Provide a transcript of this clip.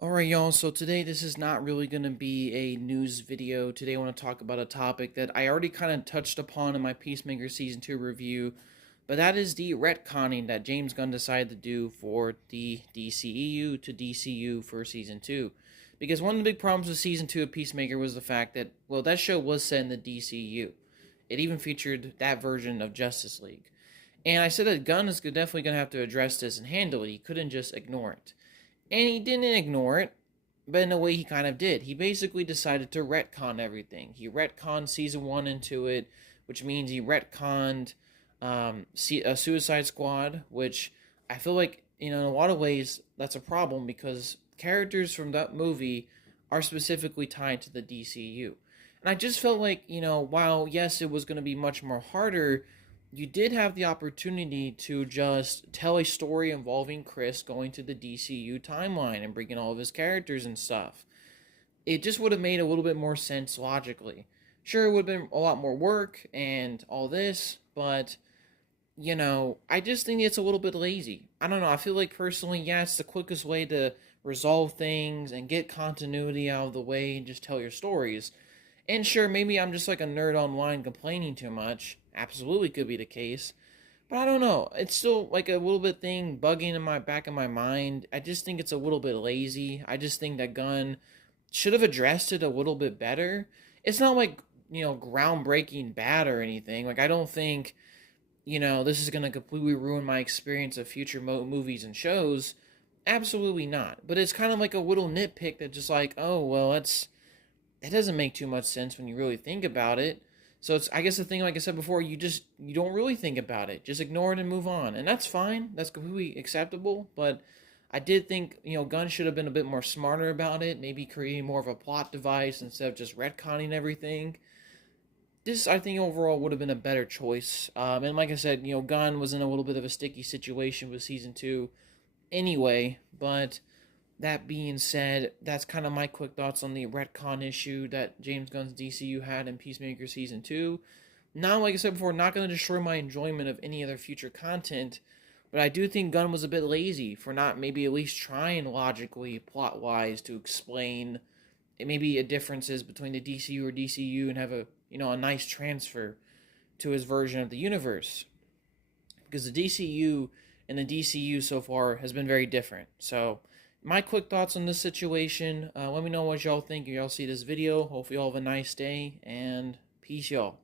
Alright, y'all, so today this is not really going to be a news video. Today I want to talk about a topic that I already kind of touched upon in my Peacemaker Season 2 review, but that is the retconning that James Gunn decided to do for the DCEU to DCU for Season 2. Because one of the big problems with Season 2 of Peacemaker was the fact that, well, that show was set in the DCU. It even featured that version of Justice League. And I said that Gunn is definitely going to have to address this and handle it. He couldn't just ignore it. And he didn't ignore it, but in a way he kind of did. He basically decided to retcon everything. He retconned season 1 into it, which means he retconned a Suicide Squad, which I feel like, in a lot of ways, that's a problem because characters from that movie are specifically tied to the DCU. And I just felt like, while yes, it was going to be much more harder, you did have the opportunity to just tell a story involving Chris going to the DCU timeline and bringing all of his characters and stuff. It just would have made a little bit more sense logically. Sure, it would have been a lot more work and all this, but I just think it's a little bit lazy. I don't know. I feel like personally, yeah, it's the quickest way to resolve things and get continuity out of the way and just tell your stories. And sure, maybe I'm just like a nerd online complaining too much. Absolutely could be the case. But I don't know. It's still like a little bit thing bugging in my back of my mind. I just think it's a little bit lazy. I just think that Gunn should have addressed it a little bit better. It's not like, groundbreaking bad or anything. Like, I don't think, this is going to completely ruin my experience of future movies and shows. Absolutely not. But it's kind of like a little nitpick that just like, oh, well, it doesn't make too much sense when you really think about it. So it's, I guess, the thing, like I said before, you don't really think about it, just ignore it and move on, and that's fine. That's completely acceptable. But I did think, Gunn should have been a bit more smarter about it, maybe creating more of a plot device instead of just retconning everything. This, I think, overall would have been a better choice. And like I said, Gunn was in a little bit of a sticky situation with season 2 anyway, but that being said, that's kind of my quick thoughts on the retcon issue that James Gunn's DCU had in Peacemaker Season 2. Now, like I said before, not going to destroy my enjoyment of any other future content, but I do think Gunn was a bit lazy for not maybe at least trying logically, plot-wise, to explain maybe a differences between the DCU or DCU and have a nice transfer to his version of the universe. Because the DCU and the DCU so far has been very different. So, my quick thoughts on this situation. Let me know what y'all think if y'all see this video. Hopefully y'all have a nice day, and peace, y'all.